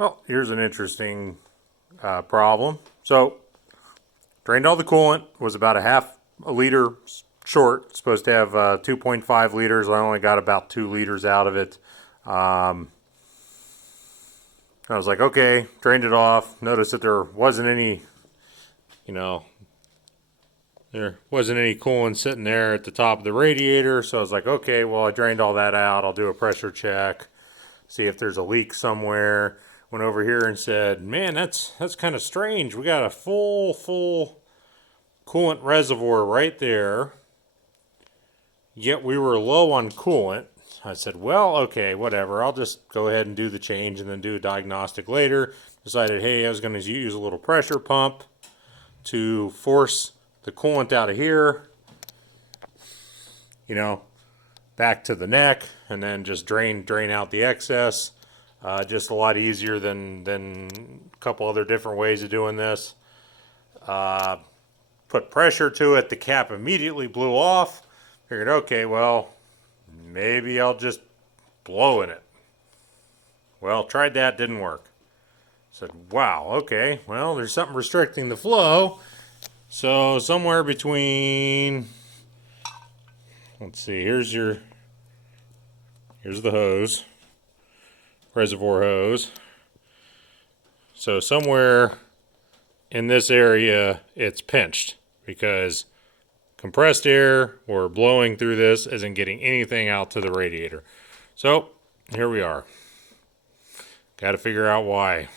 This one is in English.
Well, here's an interesting problem. So, drained all the coolant, was about a half a liter short. It's supposed to have 2.5 liters. I only got about 2 liters out of it. I was like, okay, drained it off. Noticed that there wasn't any, there wasn't any coolant sitting there at the top of the radiator. So I was like, okay, well, I drained all that out. I'll do a pressure check, see if there's a leak somewhere. Went over here and said, man, that's kind of strange. We got a full coolant reservoir right there, yet we were low on coolant. I said, well, okay, whatever. I'll just go ahead and do the change and then do a diagnostic later. Decided, hey, I was going to use a little pressure pump to force the coolant out of here, back to the neck, and then just drain out the excess. Just a lot easier than a couple other different ways of doing this. Put pressure to it. The cap immediately blew off. Figured, okay, well, maybe I'll just blow in it. Well, tried that, didn't work. Said, wow, okay, well, there's something restricting the flow. So somewhere between, let's see, here's the hose, reservoir hose. So somewhere in this area, it's pinched because compressed air or blowing through this isn't getting anything out to the radiator. So here we are. Got to figure out why.